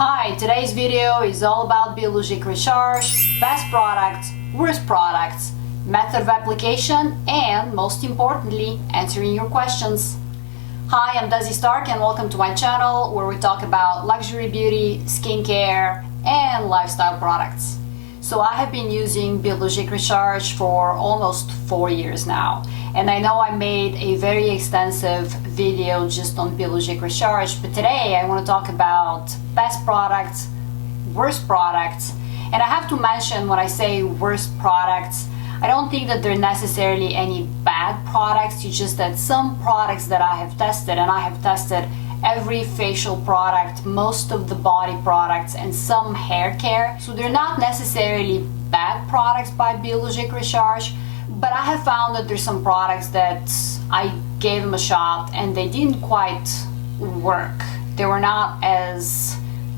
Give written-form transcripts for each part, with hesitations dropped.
Hi, today's video is all about Biologique Recherche, best products, worst products, method of application, and most importantly, answering your questions. Hi, I'm Desi Stark and welcome to my channel where we talk about luxury beauty, skincare, and lifestyle products. So I have been using Biologique Recherche for almost 4 years now, and I know I made a very extensive video just on Biologique Recherche, but today I want to talk about best products, worst products, and I have to mention when I say worst products, I don't think that there are necessarily any bad products, it's just that some products that I have tested, and I have tested every facial product, most of the body products, and some hair care. So they're not necessarily bad products by Biologique Recherche, but I have found that there's some products that I gave them a shot and they didn't quite work. They were not as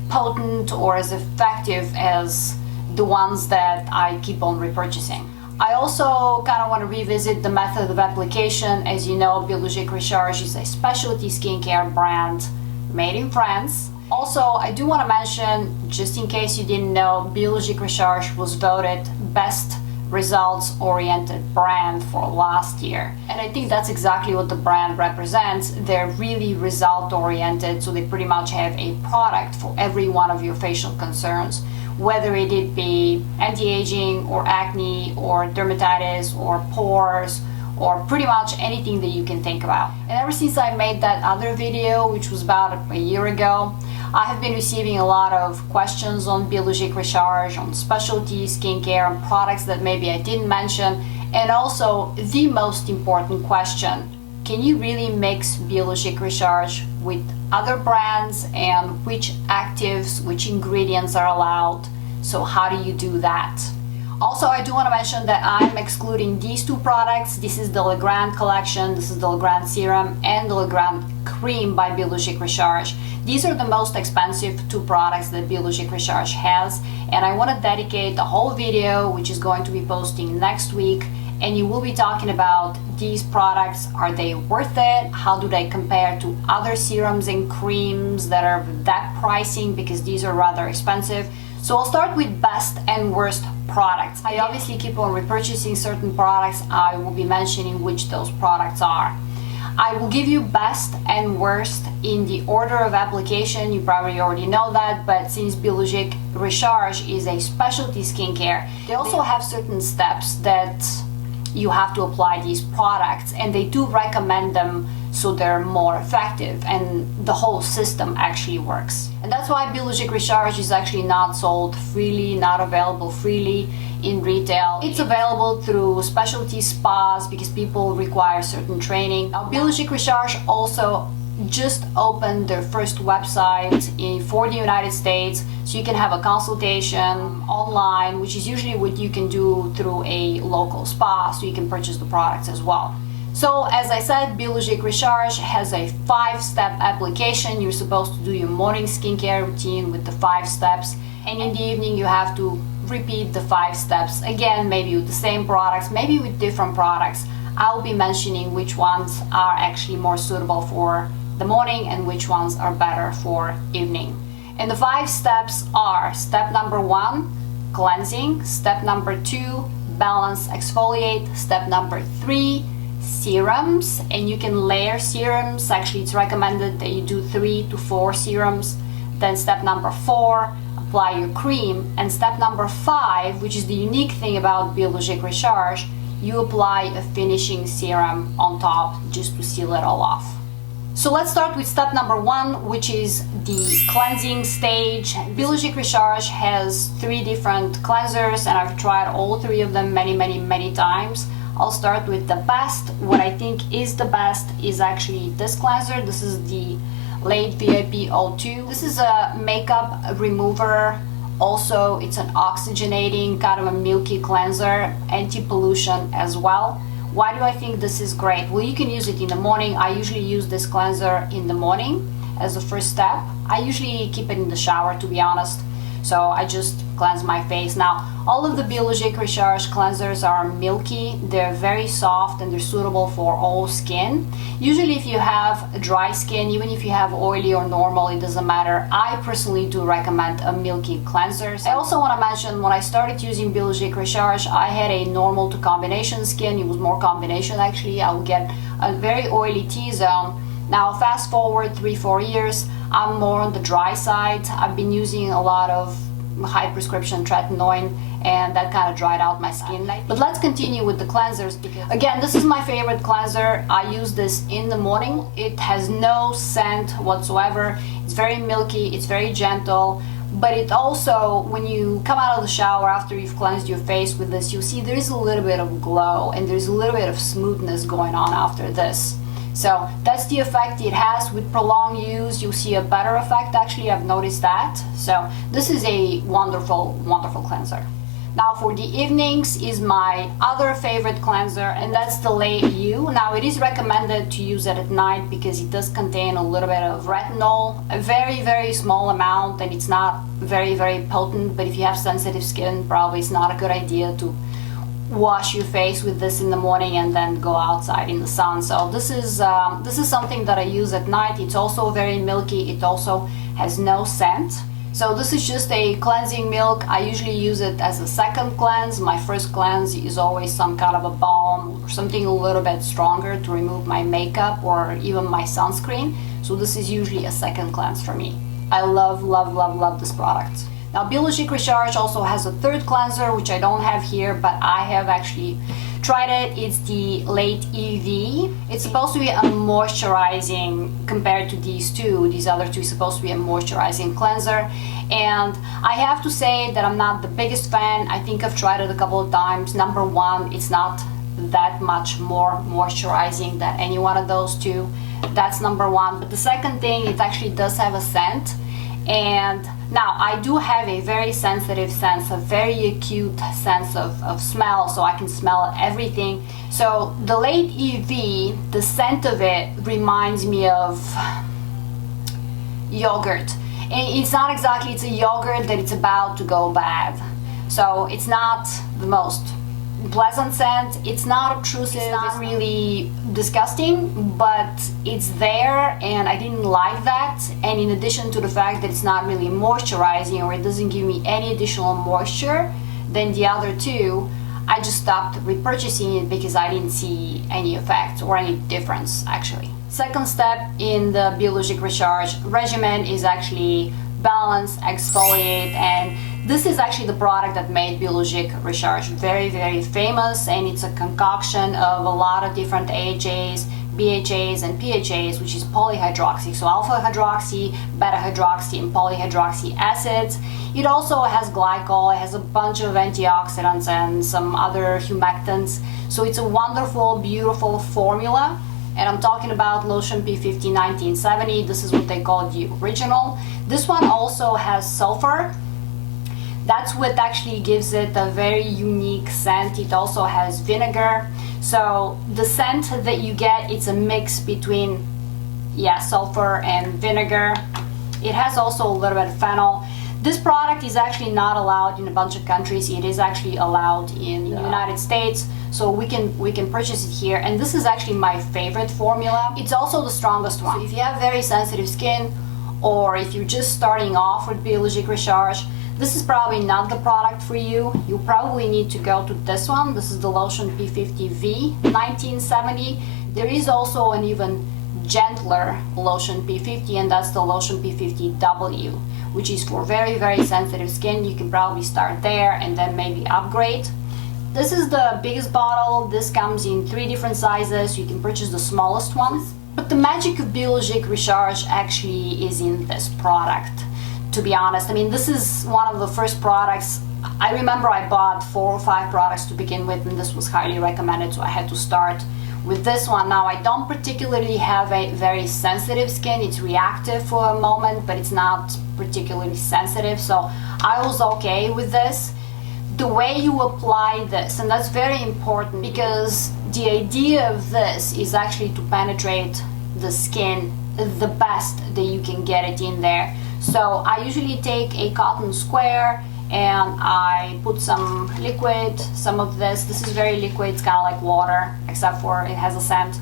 potent or as effective as the ones that I keep on repurchasing. I also kind of want to revisit the method of application. As you know, Biologique Recherche is a specialty skincare brand made in France. Also, I do want to mention, just in case you didn't know, Biologique Recherche was voted best results-oriented brand for last year. And I think that's exactly what the brand represents. They're really result-oriented, so they pretty much have a product for every one of your facial concerns, whether it be anti-aging or acne or dermatitis or pores or pretty much anything that you can think about. And ever since I made that other video, which was about a year ago, I have been receiving a lot of questions on Biologique Recherche, on specialty skincare, and products that maybe I didn't mention, and also the most important question: can you really mix Biologique Recherche with other brands, and which actives, which ingredients are allowed? So how do you do that? Also, I do want to mention that I'm excluding these two products. This is the Le Grand collection, this is the Le Grand Serum and the Le Grand Cream by Biologique Recherche. These are the most expensive two products that Biologique Recherche has, and I want to dedicate the whole video, which is going to be posting next week, and you will be talking about these products. Are they worth it? How do they compare to other serums and creams that are that pricing, because these are rather expensive. So I'll start with best and worst products. I obviously keep on repurchasing certain products. I will be mentioning which those products are. I will give you best and worst in the order of application. You probably already know that, but since Biologique Recherche is a specialty skincare, they also have certain steps that you have to apply these products, and they do recommend them so they're more effective and the whole system actually works. And that's why Biologique Recherche is actually not sold freely, not available freely in retail. It's available through specialty spas because people require certain training. Now, Biologique Recherche also just opened their first website for the United States, so you can have a consultation online, which is usually what you can do through a local spa, so you can purchase the products as well. So as I said, Biologique Recherche has a 5-step application. You're supposed to do your morning skincare routine with the 5 steps, and in the evening you have to repeat the 5 steps again, maybe with the same products, maybe with different products. I'll be mentioning which ones are actually more suitable for the morning and which ones are better for evening. And the 5 steps are: step number 1, cleansing; step number 2, balance exfoliate; step number 3, serums, and you can layer serums. Actually, it's recommended that you do 3 to 4 serums. Then step number 4, apply your cream. And step number 5, which is the unique thing about Biologique Recherche, you apply a finishing serum on top just to seal it all off. So let's start with step number 1, which is the cleansing stage. Biologique Recherche has 3 different cleansers, and I've tried all 3 of them many times. I'll start with the best. What I think is the best is actually this cleanser. This is the Late VIP 02. This is a makeup remover. Also, it's an oxygenating, kind of a milky cleanser, anti-pollution as well. Why do I think this is great? Well, you can use it in the morning. I usually use this cleanser in the morning as the first step. I usually keep it in the shower, to be honest. So I just cleanse my face. Now, all of the Biologique Recherche cleansers are milky, they're very soft, and they're suitable for all skin. Usually if you have dry skin, even if you have oily or normal, it doesn't matter. I personally do recommend a milky cleanser. I also want to mention, when I started using Biologique Recherche, I had a normal to combination skin. It was more combination actually. I would get a very oily T-zone. Now fast forward 3-4 years, I'm more on the dry side. I've been using a lot of high prescription tretinoin, and that kind of dried out my skin. But let's continue with the cleansers, because again, this is my favorite cleanser. I use this in the morning. It has no scent whatsoever. It's very milky, it's very gentle, but it also, when you come out of the shower after you've cleansed your face with this, you see there's a little bit of glow and there's a little bit of smoothness going on after this. So that's the effect it has. With prolonged use, you'll see a better effect. Actually, I've noticed that. So this is a wonderful, wonderful cleanser. Now for the evenings is my other favorite cleanser, and that's the Late U. Now it is recommended to use it at night because it does contain a little bit of retinol, a very, very small amount, and it's not very, very potent. But if you have sensitive skin, probably it's not a good idea to wash your face with this in the morning and then go outside in the sun. So this is something that I use at night. It's also very milky. It also has no scent. So this is just a cleansing milk. I usually use it as a second cleanse. My first cleanse is always some kind of a balm or something a little bit stronger to remove my makeup or even my sunscreen. So this is usually a second cleanse for me. I love, love, love, love this product. Now Biologique Recherche also has a third cleanser, which I don't have here, but I have actually tried it. It's the Late EV. It's supposed to be a moisturizing, compared to these two. These other two is supposed to be a moisturizing cleanser. And I have to say that I'm not the biggest fan. I think I've tried it a couple of times. Number one, it's not that much more moisturizing than any one of those two. That's number one. But the second thing, it actually does have a scent. And now I do have a very sensitive sense, a very acute sense of smell, so I can smell everything. So the Late EV, the scent of it reminds me of yogurt. And it's not exactly, it's a yogurt that it's about to go bad. So it's not the most pleasant scent. It's not obtrusive, it's not really disgusting, but it's there, and I didn't like that. And in addition to the fact that it's not really moisturizing, or it doesn't give me any additional moisture than the other two, I just stopped repurchasing it because I didn't see any effect or any difference actually. Second step in the Biologique Recherche regimen is actually balance, exfoliate, and this is actually the product that made Biologique Recherche very, very famous, and it's a concoction of a lot of different AHAs, BHAs, and PHAs, which is polyhydroxy, so alpha hydroxy, beta hydroxy, and polyhydroxy acids. It also has glycol, it has a bunch of antioxidants and some other humectants, so it's a wonderful, beautiful formula. And I'm talking about lotion P50 1970. This is what they call the original. This one also has sulfur. That's what actually gives it a very unique scent. It also has vinegar. So the scent that you get, it's a mix between, sulfur and vinegar. It has also a little bit of phenol. This product is actually not allowed in a bunch of countries. It is actually allowed in the United States, so we can purchase it here. And this is actually my favorite formula. It's also the strongest one. So if you have very sensitive skin, or if you're just starting off with Biologique Recherche, this is probably not the product for you. You probably need to go to this one. This is the lotion P50V 1970. There is also an even gentler lotion P50, and that's the lotion P50W, which is for very, very sensitive skin. You can probably start there and then maybe upgrade. This is the biggest bottle. This comes in 3 different sizes. You can purchase the smallest ones. But the magic of Biologique Recherche actually is in this product, to be honest. I mean, this is one of the first products. I remember I bought 4 or 5 products to begin with, and this was highly recommended, so I had to start with this one. Now, I don't particularly have a very sensitive skin. It's reactive for a moment, but it's not particularly sensitive, so I was okay with this. The way you apply this, and that's very important, because the idea of this is actually to penetrate the skin the best that you can get it in there. So I usually take a cotton square and I put some liquid, some of this is very liquid, it's kind of like water, except for it has a scent.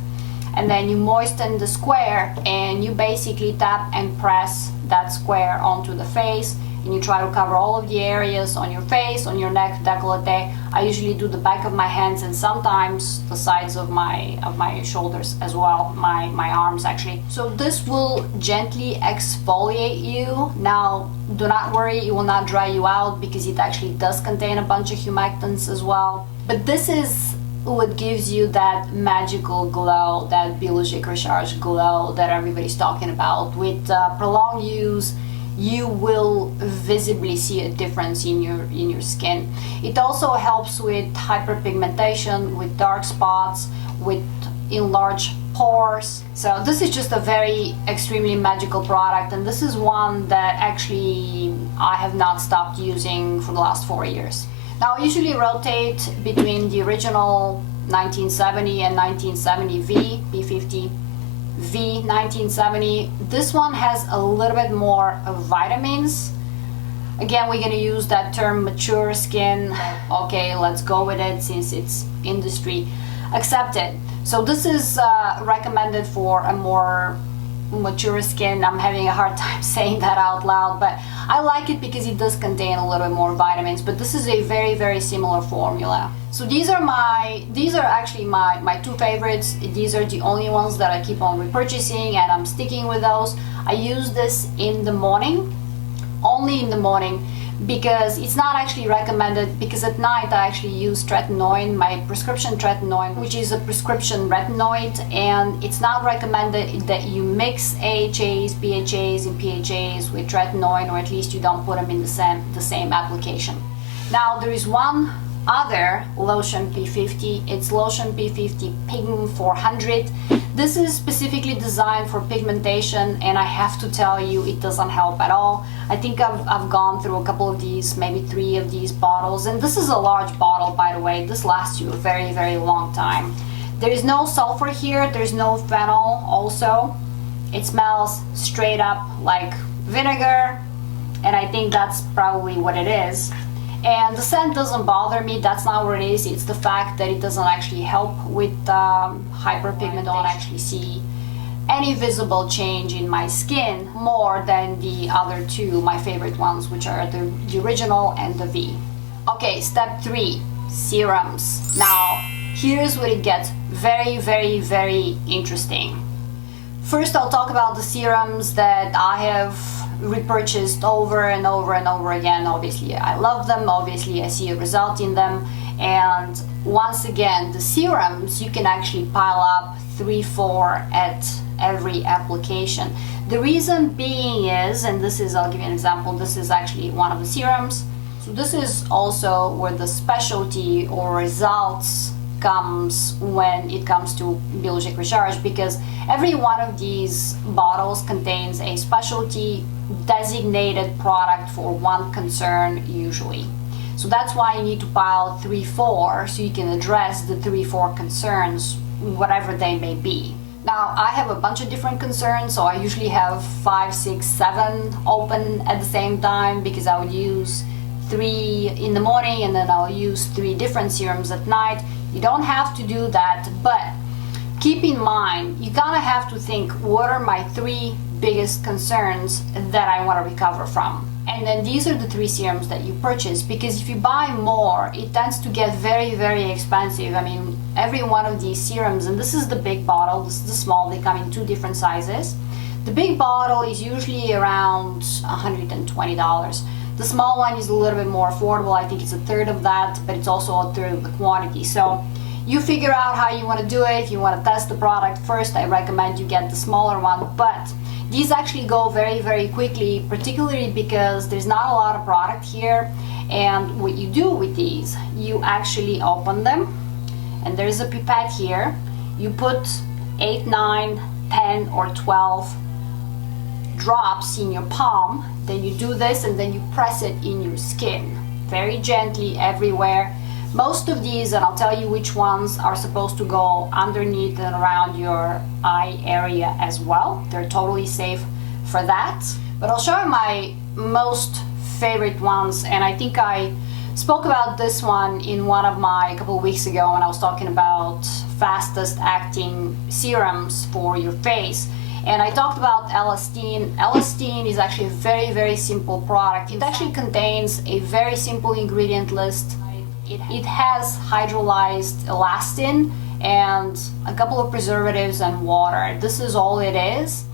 And then you moisten the square and you basically tap and press that square onto the face, and you try to cover all of the areas on your face, on your neck, décolleté. I usually do the back of my hands and sometimes the sides of my shoulders as well, my arms actually. So this will gently exfoliate you. Now do not worry, it will not dry you out because it actually does contain a bunch of humectants as well. But this is what gives you that magical glow, that Biologique Recherche glow that everybody's talking about. With prolonged use, you will visibly see a difference in your skin. It also helps with hyperpigmentation, with dark spots, with enlarged pores. So this is just a very extremely magical product, and this is one that actually I have not stopped using for the last 4 years. Now I usually rotate between the original 1970 and 1970 V, P50 V 1970. This one has a little bit more vitamins. Again, we're going to use that term mature skin. Okay, let's go with it since it's industry accepted. So this is recommended for a more mature skin. I'm having a hard time saying that out loud, but I like it because it does contain a little bit more vitamins. But this is a very similar formula. So these are actually my two favorites. These are the only ones that I keep on repurchasing, and I'm sticking with those. I use this in the morning, only in the morning, because it's not actually recommended, because at night I actually use tretinoin, my prescription tretinoin, which is a prescription retinoid, and it's not recommended that you mix AHAs, BHAs, and PHAs with tretinoin, or at least you don't put them in the same application. Now there is one other lotion P50. It's lotion P50 Pigment 400. This is specifically designed for pigmentation, and I have to tell you, it doesn't help at all. I think I've gone through a couple of these, maybe 3 of these bottles, and this is a large bottle, by the way. This lasts you a very long time. There is no sulfur here, there's no phenol also. It smells straight up like vinegar, and I think that's probably what it is. And the scent doesn't bother me, that's not what it is. It's the fact that it doesn't actually help with hyperpigmentation. I don't actually see any visible change in my skin more than the other two, my favorite ones, which are the original and the V. Okay, step 3, serums. Now, here's where it gets very interesting. First, I'll talk about the serums that I have repurchased over and over again. Obviously I love them, obviously I see a result in them, and once again, the serums you can actually pile up 3-4 at every application. The reason being is, and this is, I'll give you an example, this is actually one of the serums. So this is also where the specialty or results comes when it comes to Biologique Recherche, because every one of these bottles contains a specialty designated product for one concern usually. So that's why you need to pile 3-4 so you can address the 3-4 concerns, whatever they may be. Now I have a bunch of different concerns, so I usually have 5, 6, 7 open at the same time, because I would use 3 in the morning and then I'll use 3 different serums at night. You don't have to do that, but keep in mind, you kind of have to think, what are my 3 biggest concerns that I want to recover from? And then these are the 3 serums that you purchase, because if you buy more, it tends to get very expensive. I mean, every one of these serums, and this is the big bottle, this is the small, they come in 2 different sizes. The big bottle is usually around $120. The small one is a little bit more affordable. I think it's a third of that, but it's also a third of the quantity. So you figure out how you want to do it. If you want to test the product first, I recommend you get the smaller one, but these actually go very quickly, particularly because there's not a lot of product here. And what you do with these, you actually open them, and there's a pipette here. You put 8, 9, 10 or 12 drops in your palm, then you do this and then you press it in your skin very gently everywhere. Most of these, and I'll tell you which ones, are supposed to go underneath and around your eye area as well. They're totally safe for that. But I'll show you my most favorite ones, and I think I spoke about this one in one of my, a couple of weeks ago, when I was talking about fastest acting serums for your face. And I talked about Elastine. Elastine is actually a very, very simple product. It actually contains a very simple ingredient list. It has hydrolyzed elastin and a couple of preservatives and water. This is all it is.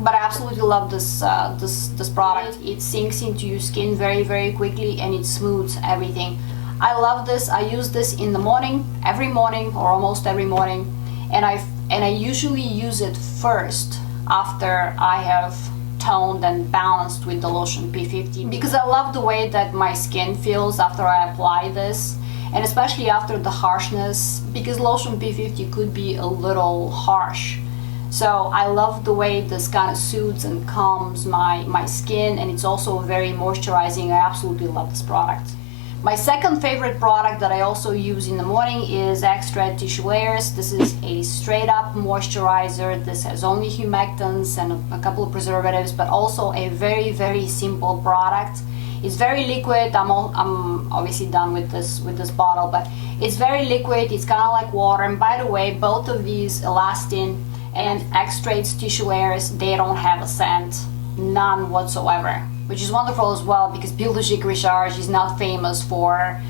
But I absolutely love this this product. It sinks into your skin very, very quickly, and it smooths everything. I love this. I use this in the morning, every morning, or almost every morning, and I usually use it first after I have toned and balanced with the lotion P50, because I love the way that my skin feels after I apply this, and especially after the harshness, because lotion P50 could be a little harsh. So I love the way this kind of soothes and calms my skin, and it's also very moisturizing. I absolutely love this product. My second favorite product that I also use in the morning is Extra Tissue Layers. This is a straight up moisturizer. This has only humectants and a couple of preservatives, but also a very, very simple product. It's very liquid. I'm obviously done with this bottle, but it's very liquid. It's kind of like water. And by the way, both of these, Elastin and Extra Tissue Layers, they don't have a scent, none whatsoever, which is wonderful as well, because Biologique Recherche is not famous for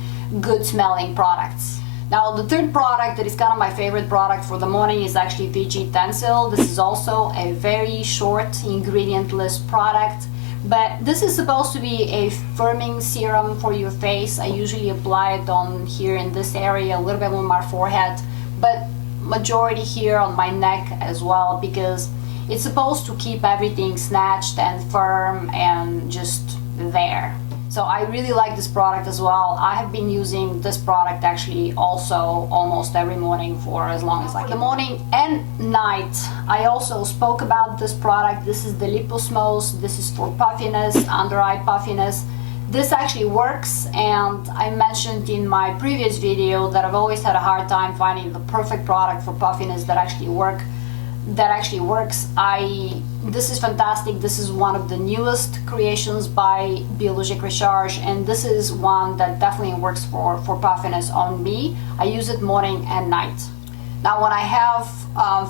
good smelling products. Now, the third product that is kind of my favorite product for the morning is actually Fiji Tensil. This is also a very short ingredient list product, but this is supposed to be a firming serum for your face. I usually apply it on here in this area, a little bit on my forehead, but majority here on my neck as well, because it's supposed to keep everything snatched and firm and just there. So I really like this product as well. I have been using this product actually also almost every morning for as long as like the morning and night. I also spoke about this product. This is the Liposmos. This is for puffiness, under eye puffiness. This actually works, and I mentioned in my previous video that I've always had a hard time finding the perfect product for puffiness that actually works. This is fantastic. This is one of the newest creations by Biologique Recherche, and this is one that definitely works for puffiness on me. I use it morning and night. Now, when I have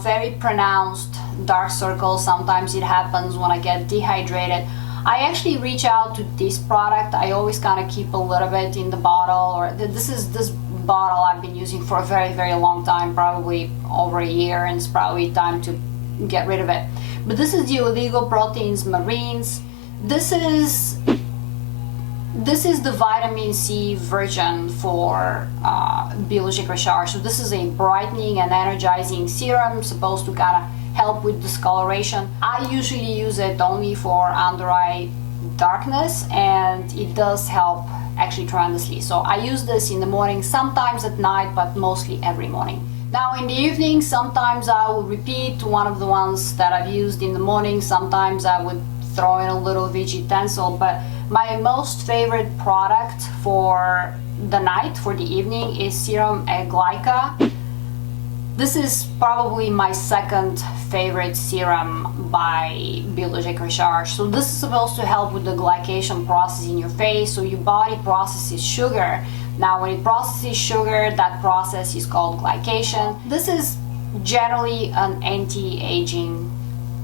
very pronounced dark circles, sometimes it happens when I get dehydrated, I actually reach out to this product. I always kind of keep a little bit in the bottle, or this bottle I've been using for a very, very long time, probably over a year, and it's probably time to get rid of it. But this is the Oligoproteins Marines. This is the vitamin C version for Biologique Recherche. So this is a brightening and energizing serum, supposed to kind of help with discoloration. I usually use it only for under eye darkness, and it does help actually tremendously. So I use this in the morning, sometimes at night, but mostly every morning. Now in the evening, sometimes I will repeat one of the ones that I've used in the morning. Sometimes I would throw in a little Fiji Tensil, but my most favorite product for the night, for the evening, is Serum Glyca. This is probably my second favorite serum by Biologique Recherche. So this is supposed to help with the glycation process in your face. So your body processes sugar. Now when it processes sugar, that process is called glycation. This is generally an anti-aging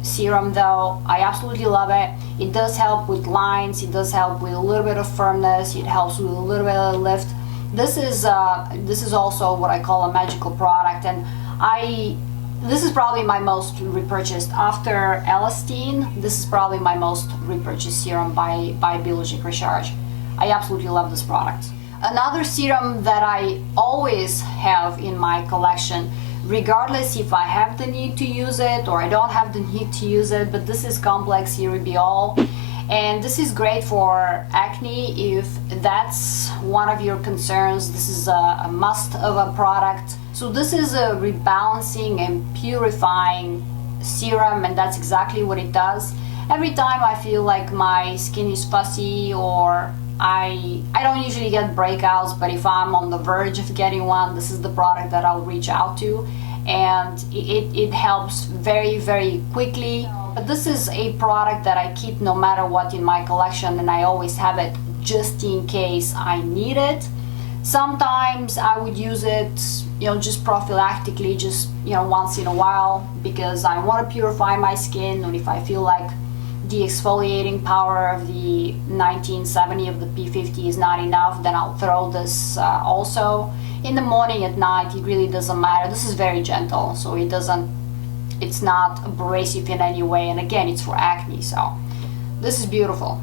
serum though. I absolutely love it. It does help with lines, it does help with a little bit of firmness, it helps with a little bit of lift. This is also what I call a magical product, and this is probably my most repurchased after Elastine. This is probably my most repurchased serum by Biologique Recherche. I absolutely love this product. Another serum that I always have in my collection, regardless if I have the need to use it or I don't have the need to use it, but this is Complex Erybiol. And this is great for acne if that's one of your concerns. This is a must of a product. So this is a rebalancing and purifying serum, and that's exactly what it does. every time I feel like my skin is fussy, or I don't usually get breakouts, but if I'm on the verge of getting one, this is the product that I'll reach out to, and it helps very, very quickly. But this is a product that I keep no matter what in my collection, and I always have it just in case I need it. Sometimes I would use it, just prophylactically, just, once in a while, because I want to purify my skin, or if I feel like the exfoliating power of the 1970 of the P50 is not enough, then I'll throw this also. In the morning, at night, it really doesn't matter. This is very gentle, so it's not abrasive in any way, and again, it's for acne, so this is beautiful.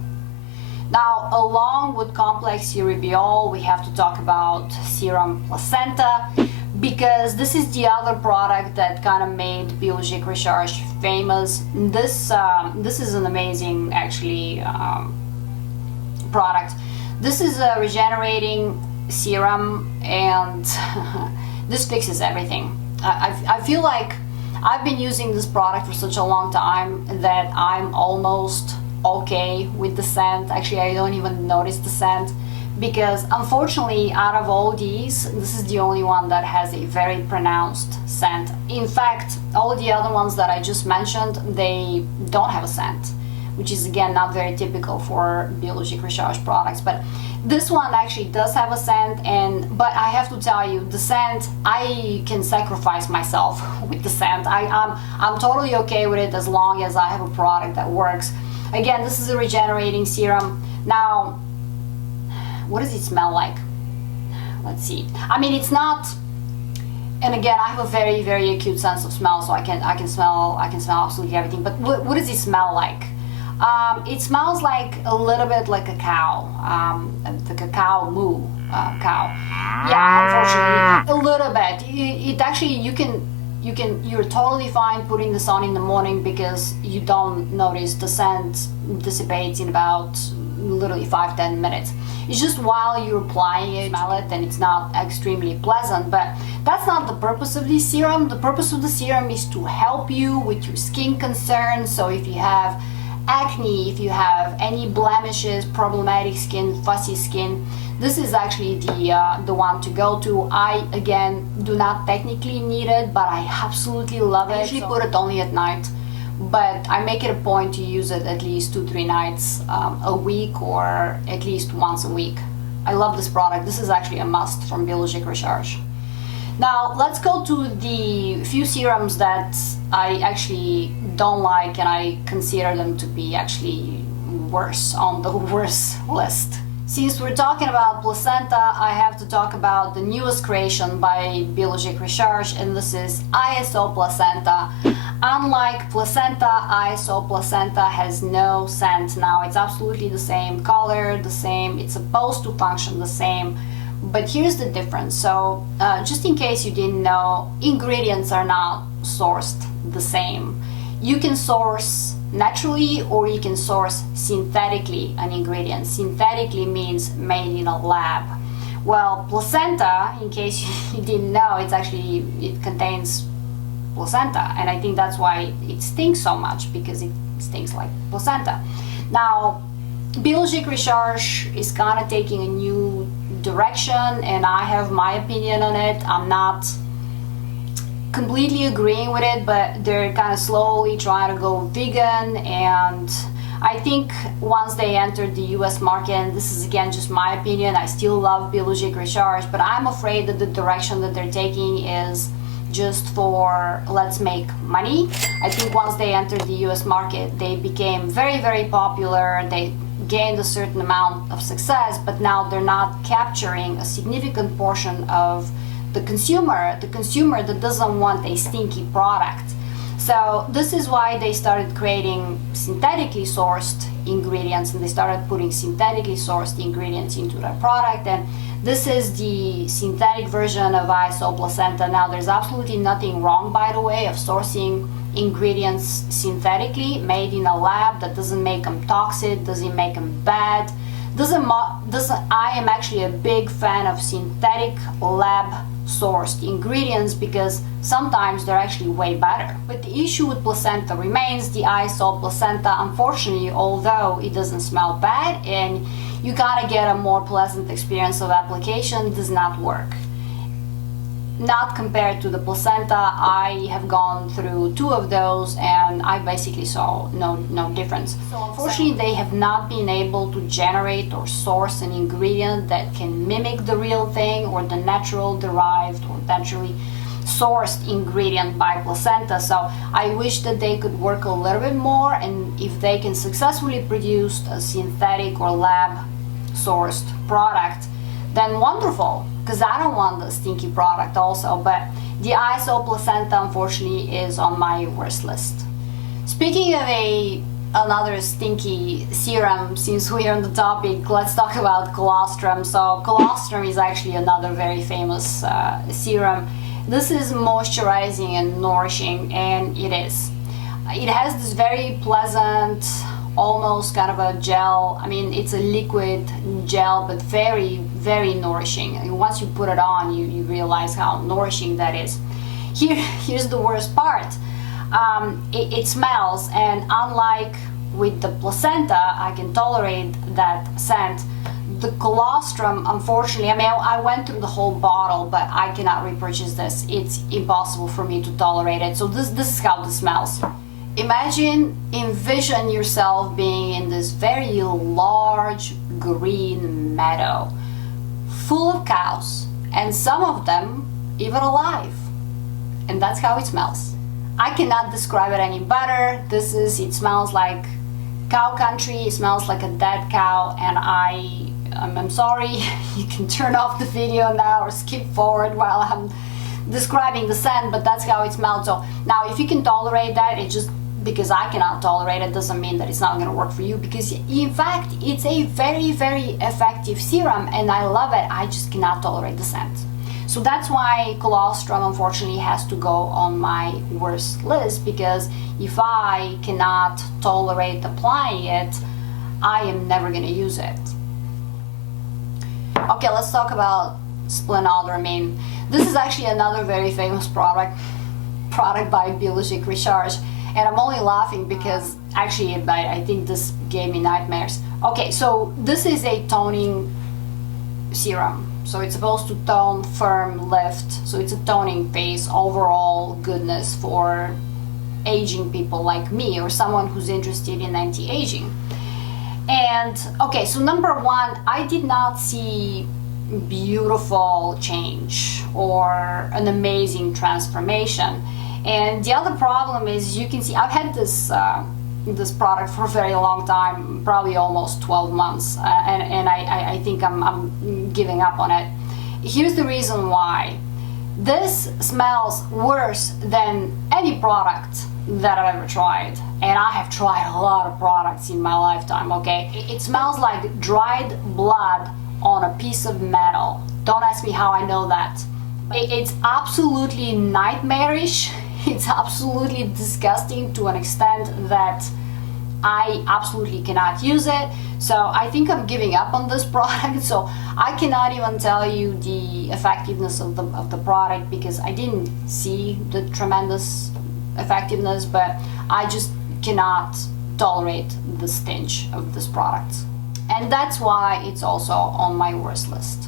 Now, along with complex cerebiol, we have to talk about Serum Placenta, because this is the other product that kind of made Biologique Recherche famous. This is an amazing, actually, product. This is a regenerating serum, and this fixes everything. I feel like I've been using this product for such a long time that I'm almost okay with the scent. Actually, I don't even notice the scent, because unfortunately, out of all these, this is the only one that has a very pronounced scent. In fact, all the other ones that I just mentioned, they don't have a scent, which is again not very typical for Biologique Recherche products. But this one actually does have a scent, but I have to tell you, the scent, I can sacrifice myself with the scent. I'm totally okay with it as long as I have a product that works. Again, this is a regenerating serum. Now, what does it smell like? Let's see. I mean, it's not, and again, I have a very, very acute sense of smell, so I can smell absolutely everything. But what does it smell like? It smells like a little bit like a cow, the cacao moo cow. Yeah, unfortunately, a little bit. It actually, you're totally fine putting this on in the morning, because you don't notice the scent dissipates in about literally 5-10 minutes. It's just while you're applying it, you smell it, and it's not extremely pleasant. But that's not the purpose of this serum. The purpose of the serum is to help you with your skin concerns. So if you have acne, if you have any blemishes, problematic skin, fussy skin, this is actually the one to go to. I, again, do not technically need it, but I absolutely love it. I usually put it only at night, but I make it a point to use it at least 2-3 nights a week, or at least once a week. I love this product. This is actually a must from Biologique Recherche. Now, let's go to the few serums that I actually don't like, and I consider them to be actually worse, on the worst list. Since we're talking about placenta, I have to talk about the newest creation by Biologique Recherche, and this is ISO Placenta. Unlike placenta, ISO Placenta has no scent. Now, it's absolutely the same color, the same, it's supposed to function the same, but here's the difference. So, just in case you didn't know, ingredients are not sourced the same. You can source naturally, or you can source synthetically an ingredient. Synthetically means made in a lab. Well, placenta, in case you didn't know, it contains placenta, and I think that's why it stinks so much, because it stinks like placenta. Now, Biologique Recherche is kind of taking a new direction, and I have my opinion on it. I'm not completely agreeing with it, but they're kind of slowly trying to go vegan, and I think once they enter the US market, and this is again just my opinion, I still love Biologique Recherche, but I'm afraid that the direction that they're taking is just for let's make money. I think once they entered the US market, they became very, very popular, they gained a certain amount of success, but now they're not capturing a significant portion of the consumer that doesn't want a stinky product. So this is why they started creating synthetically sourced ingredients, and they started putting synthetically sourced ingredients into their product, and this is the synthetic version of ISO Placenta. Now, there's absolutely nothing wrong, by the way, of sourcing ingredients synthetically, made in a lab. That doesn't make them toxic, doesn't make them bad. I am actually a big fan of synthetic lab sourced ingredients, because sometimes they're actually way better. But the issue with placenta remains. The aerosol placenta, unfortunately, although it doesn't smell bad and you gotta get a more pleasant experience of application, does not work. Not compared to the placenta. I have gone through 2 of those and I basically saw no difference. So unfortunately they have not been able to generate or source an ingredient that can mimic the real thing, or the natural derived or naturally sourced ingredient by placenta. So I wish that they could work a little bit more, and if they can successfully produce a synthetic or lab sourced product, then wonderful, because I don't want the stinky product also. But the aerosol placenta unfortunately is on my worst list. Speaking of another stinky serum, since we're on the topic, let's talk about colostrum. So colostrum is actually another very famous serum. This is moisturizing and nourishing, and it is. It has this very pleasant, almost kind of a gel. I mean, it's a liquid gel, but very, very nourishing. And once you put it on, you realize how nourishing that is. Here's the worst part. It smells, and unlike with the placenta, I can tolerate that scent. The colostrum, unfortunately, I mean, I went through the whole bottle, but I cannot repurchase this. It's impossible for me to tolerate it. So this is how this smells. Envision yourself being in this very large green meadow full of cows, and some of them even alive, and that's how it smells. I cannot describe it any better. It smells like cow country. It smells like a dead cow, and I'm sorry, you can turn off the video now or skip forward while I'm describing the scent, but that's how it smells. So now if you can tolerate that, it just because I cannot tolerate it doesn't mean that it's not going to work for you, because in fact it's a very, very effective serum and I love it. I just cannot tolerate the scent. So that's why colostrum unfortunately has to go on my worst list, because if I cannot tolerate applying it, I am never going to use it. Okay, let's talk about splenometer. This is actually another very famous product by Biologique Recherche. And I'm only laughing because actually I think this gave me nightmares. Okay, so this is a toning serum. So it's supposed to tone, firm, lift. So it's a toning phase, overall goodness for aging people like me or someone who's interested in anti-aging. And okay, so number one, I did not see beautiful change or an amazing transformation. And the other problem is, you can see I've had this this product for a very long time, probably almost 12 months, and I think I'm giving up on it. Here's the reason why. This smells worse than any product that I've ever tried, and I have tried a lot of products in my lifetime. Okay, it smells like dried blood on a piece of metal. Don't ask me how I know that. It's absolutely nightmarish. It's absolutely disgusting to an extent that I absolutely cannot use it. So I think I'm giving up on this product. So I cannot even tell you the effectiveness of the product, because I didn't see the tremendous effectiveness, but I just cannot tolerate the stench of this product. And that's why it's also on my worst list.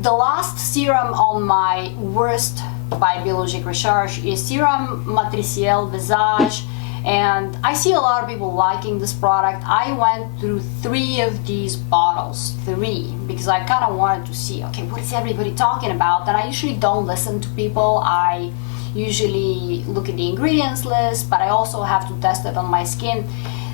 The last serum on my worst by Biologique Recherche is Serum Matriciel Visage, and I see a lot of people liking this product. I went through 3 of these bottles, 3, because I kind of wanted to see, okay, what is everybody talking about? And I usually don't listen to people. I usually look at the ingredients list, but I also have to test it on my skin.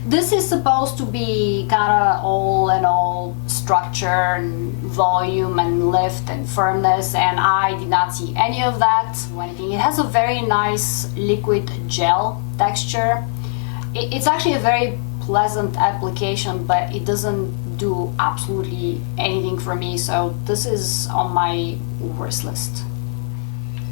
This is supposed to be kind of all in all structure and volume and lift and firmness, and I did not see any of that or anything. It has a very nice liquid gel texture. It's actually a very pleasant application, but it doesn't do absolutely anything for me, so this is on my worst list.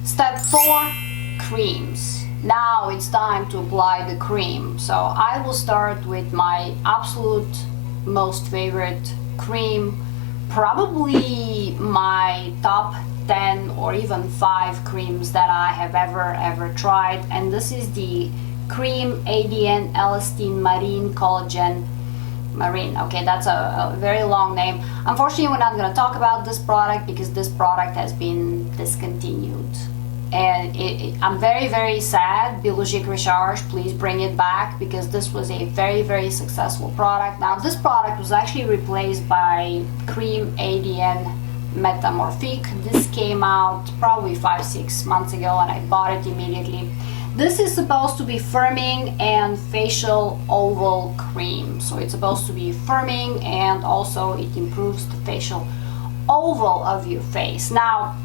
Step 4, creams. Now it's time to apply the cream. So I will start with my absolute most favorite cream, probably my top 10 or even 5 creams that I have ever tried, and this is the Cream ADN Elastine Marine Collagen Marine. Okay, that's a very long name. Unfortunately, we're not going to talk about this product because this product has been discontinued, and I'm very sad. Biologique Recherche, please bring it back, because this was a very successful product. Now, this product was actually replaced by Cream ADN Metamorphique. This came out probably 5-6 months ago, and I bought it immediately. This is supposed to be firming and facial oval cream. So it's supposed to be firming, and also it improves the facial oval of your face. Now,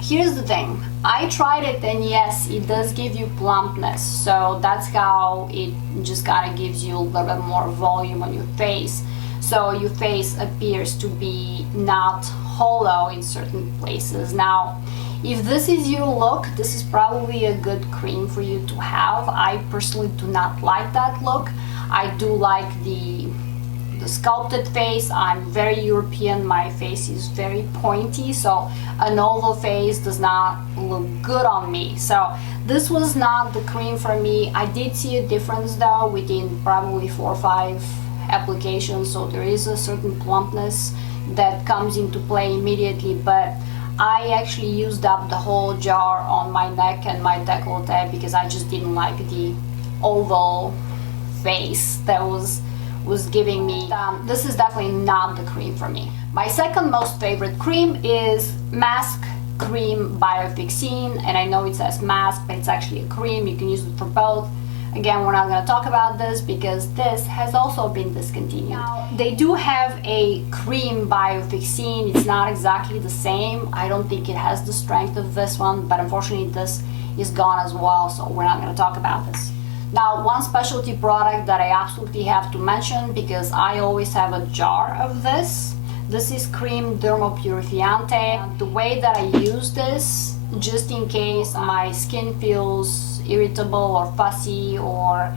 here's the thing. I tried it, and yes, it does give you plumpness. So that's how it just kind of gives you a little bit more volume on your face. So your face appears to be not hollow in certain places. Now, if this is your look, this is probably a good cream for you to have. I personally do not like that look. I do like the sculpted face. I'm very European. My face is very pointy, so an oval face does not look good on me. So this was not the cream for me. I did see a difference though within probably 4 or 5 applications, so there is a certain plumpness that comes into play immediately, but I actually used up the whole jar on my neck and my décolleté because I just didn't like the oval face that was giving me. This is definitely not the cream for me. My second most favorite cream is Mask Cream Biofixine, and I know it says mask, but it's actually a cream. You can use it for both. Again, we're not going to talk about this because this has also been discontinued. Now, they do have a cream biofixine. It's not exactly the same. I don't think it has the strength of this one, but unfortunately this is gone as well, so we're not going to talk about this. Now, one specialty product that I absolutely have to mention, because I always have a jar of this. This is Cream Dermopurifiante. The way that I use this, just in case my skin feels irritable or fussy or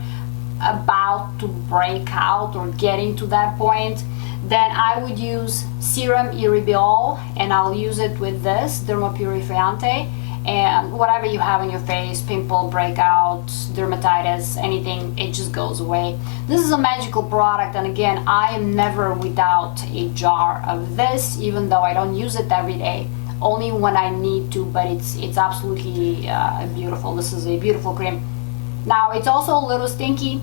about to break out or getting to that point, then I would use Serum Irribiol, and I'll use it with this Dermopurifiante, and whatever you have on your face, pimple, breakout, dermatitis, anything, it just goes away. This is a magical product, and again, I am never without a jar of this, even though I don't use it every day. Only when I need to, but it's absolutely beautiful. This is a beautiful cream. Now, it's also a little stinky.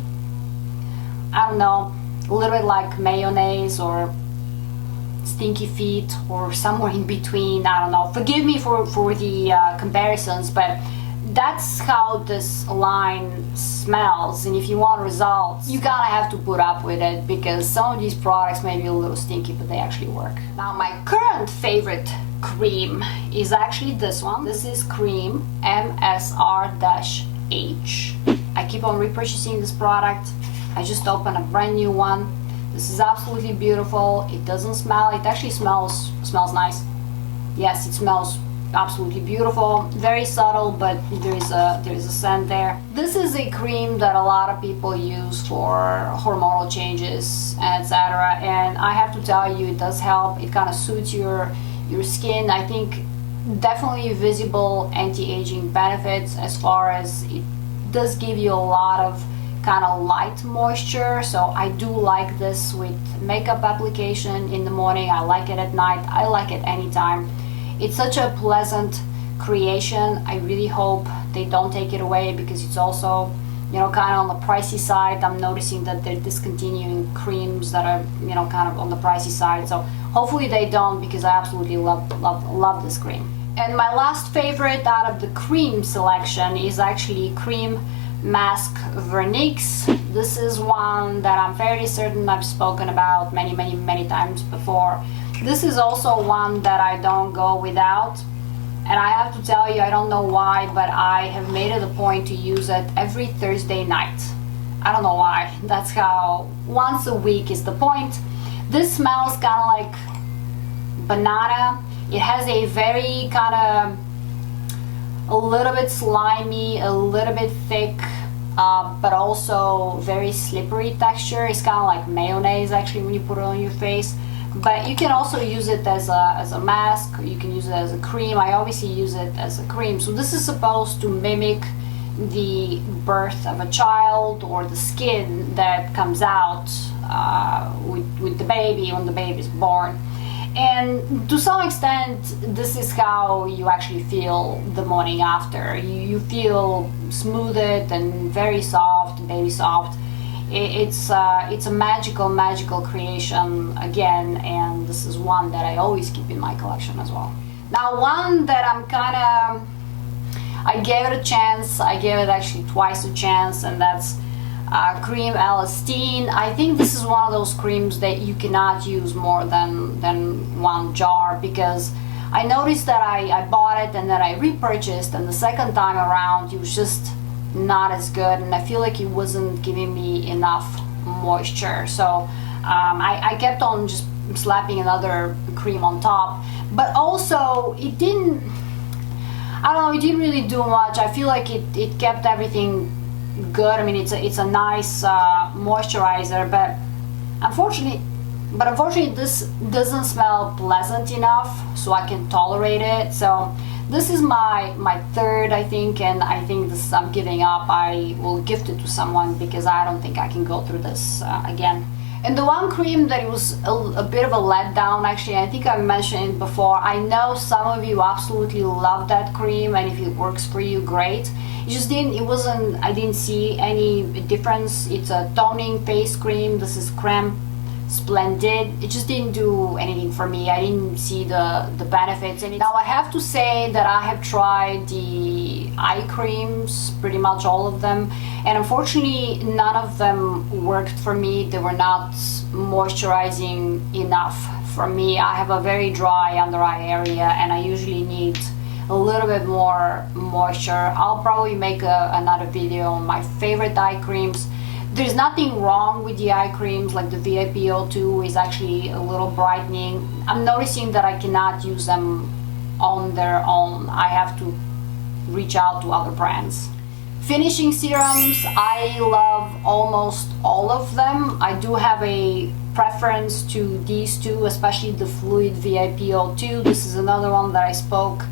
I don't know, a little bit like mayonnaise or stinky feet or somewhere in between. I don't know. Forgive me for the comparisons, but that's how this line smells. And if you want results, you gotta have to put up with it, because some of these products may be a little stinky, but they actually work. Now, my current favorite cream is actually this one. This is Cream MSR-H. I keep on repurchasing this product. I just opened a brand new one. This is absolutely beautiful. It doesn't smell. It actually smells nice. Yes, it smells absolutely beautiful. Very subtle, but there is a scent there. This is a cream that a lot of people use for hormonal changes, etc. And I have to tell you, it does help. It kind of suits your skin. I think definitely visible anti-aging benefits, as far as it does give you a lot of kind of light moisture. So I do like this with makeup application in the morning. I like it at night. I like it anytime. It's such a pleasant creation. I really hope they don't take it away, because it's also, you know, kind of on the pricey side. I'm noticing that they're discontinuing creams that are, you know, kind of on the pricey side. So hopefully they don't, because I absolutely love this cream. And my last favorite out of the cream selection is actually Cream Mask Vernix. This is one that I'm fairly certain I've spoken about many times before. This is also one that I don't go without, and I have to tell you, I don't know why, but I have made it a point to use it every Thursday night. I don't know why. That's how, once a week is the point. This smells kind of like banana. It has a very kind of a little bit slimy, a little bit thick, but also very slippery texture. It's kind of like mayonnaise actually when you put it on your face. but you can also use it as a mask, or you can use it as a cream. I obviously use it as a cream. So this is supposed to mimic the birth of a child, or the skin that comes out with the baby when the baby is born. And to some extent, this is how you actually feel the morning after. You feel smoothed and very soft, baby soft. It's a magical creation again, and this is one that I always keep in my collection as well. Now, one that I gave it a chance. I gave it actually twice a chance, and that's cream elastine. I think this is one of those creams that you cannot use more than one jar, because I noticed that I bought it and then I repurchased, and the second time around it was just not as good, and I feel like it wasn't giving me enough moisture. So I kept on just slapping another cream on top, but also it didn't really do much. I feel like it kept everything good. I mean, it's a nice moisturizer, but unfortunately this doesn't smell pleasant enough so I can tolerate it. So this is my third, I think, and I think this I'm giving up. I will gift it to someone because I don't think I can go through this again. And the one cream that it was a bit of a letdown, actually, I think I mentioned it before. I know some of you absolutely love that cream, and if it works for you, great. I didn't see any difference. It's a toning face cream. This is Creme Splendid. It just didn't do anything for me. I didn't see the benefits. And now I have to say that I have tried the eye creams, pretty much all of them, and unfortunately none of them worked for me. They were not moisturizing enough for me. I have a very dry under eye area, and I usually need a little bit more moisture. I'll probably make another video on my favorite eye creams. There's nothing wrong with the eye creams, like the VIP02 is actually a little brightening. I'm noticing that I cannot use them on their own. I have to reach out to other brands. Finishing serums, I love almost all of them. I do have a preference to these two, especially the Fluid VIP02. This is another one that I spoke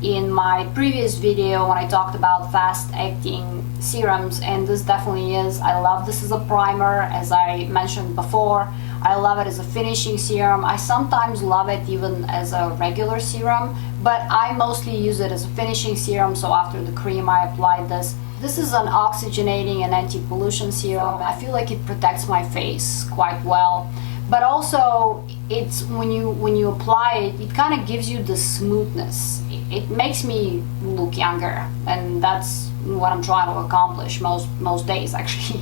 in my previous video when I talked about fast-acting serums, and this definitely is. I love this as a primer, as I mentioned before. I love it as a finishing serum. I sometimes love it even as a regular serum, but I mostly use it as a finishing serum, so after the cream I applied this. This is an oxygenating and anti-pollution serum. I feel like it protects my face quite well. But also, it's when you apply it, it kind of gives you the smoothness. It makes me look younger, and that's what I'm trying to accomplish most days, actually.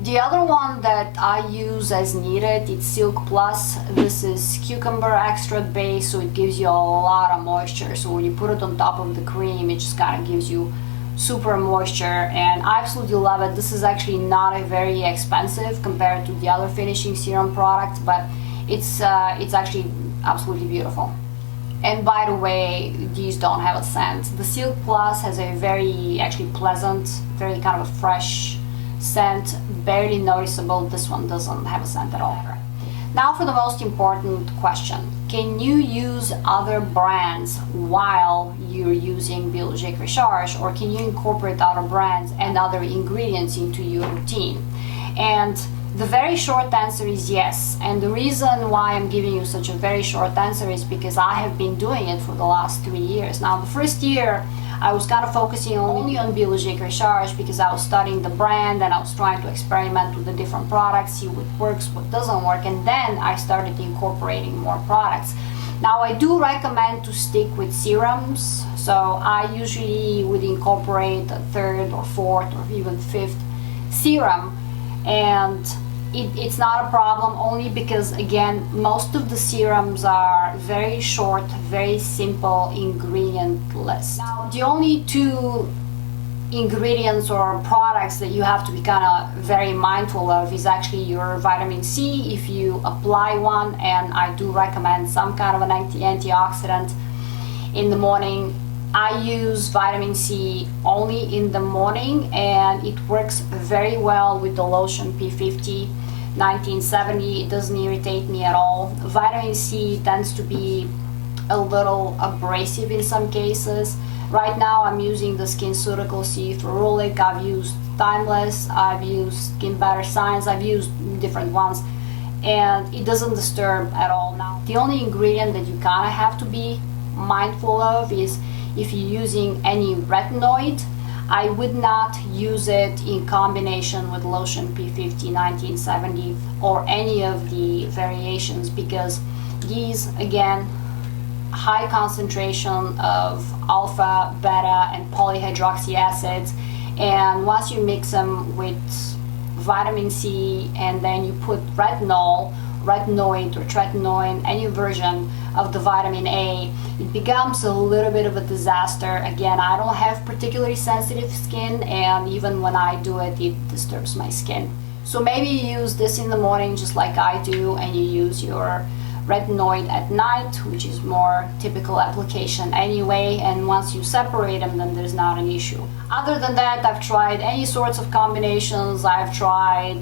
The other one that I use as needed, it's Silk Plus. This is cucumber extract base, so it gives you a lot of moisture. So when you put it on top of the cream, it just kind of gives you super moisture, and I absolutely love it. This is actually not a very expensive compared to the other finishing serum products, but it's actually absolutely beautiful. And by the way, these don't have a scent. The Silk Plus has a very actually pleasant, very kind of a fresh scent, barely noticeable. This one doesn't have a scent at all. Now for the most important question. Can you use other brands while you're using Biologique Recherche, or can you incorporate other brands and other ingredients into your routine? And the very short answer is yes. And the reason why I'm giving you such a very short answer is because I have been doing it for the last 3 years. Now, the first year I was kind of focusing only on Biologique Recherche because I was studying the brand and I was trying to experiment with the different products, see what works, what doesn't work, and then I started incorporating more products. Now, I do recommend to stick with serums, so I usually would incorporate a third or fourth or even fifth serum, and it's not a problem, only because, again, most of the serums are very short, very simple ingredient list. Now, the only two ingredients or products that you have to be kind of very mindful of is actually your vitamin C, if you apply one, and I do recommend some kind of an antioxidant in the morning. I use vitamin C only in the morning, and it works very well with the lotion P50 1970, it doesn't irritate me at all. Vitamin C tends to be a little abrasive in some cases. Right now I'm using the SkinCeutical C Ferulic, I've used Timeless, I've used Skin Better Science, I've used different ones, and it doesn't disturb at all now. The only ingredient that you kind of have to be mindful of is if you're using any retinoid, I would not use it in combination with lotion P50 1970 or any of the variations, because these, again, high concentration of alpha, beta, and polyhydroxy acids, and once you mix them with vitamin C and then you put retinol, retinoid or tretinoin, any version of the vitamin A, it becomes a little bit of a disaster. Again, I don't have particularly sensitive skin, and even when I do it, it disturbs my skin. So maybe you use this in the morning just like I do, and you use your retinoid at night, which is more typical application anyway, and once you separate them, then there's not an issue. Other than that, I've tried any sorts of combinations. I've tried,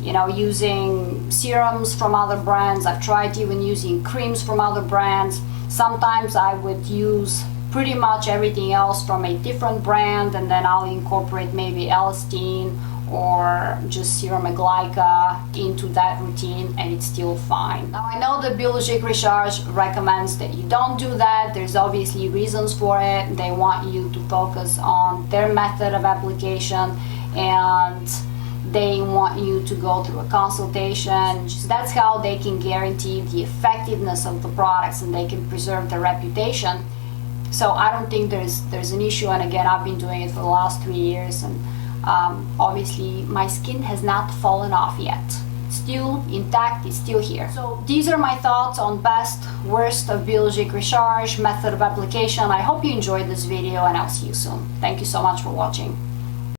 you know, using serums from other brands. I've tried even using creams from other brands. Sometimes I would use pretty much everything else from a different brand, and then I'll incorporate maybe elastine or just serum glyca into that routine, and it's still fine. Now, I know that Biologique Recherche recommends that you don't do that. There's obviously reasons for it. They want you to focus on their method of application, and they want you to go through a consultation. That's how they can guarantee the effectiveness of the products, and they can preserve their reputation. So I don't think there's an issue, and again, I've been doing it for the last 3 years, and obviously my skin has not fallen off yet. It's still intact, it's still here. So these are my thoughts on best, worst of Biologique Recherche, method of application. I hope you enjoyed this video, and I'll see you soon. Thank you so much for watching.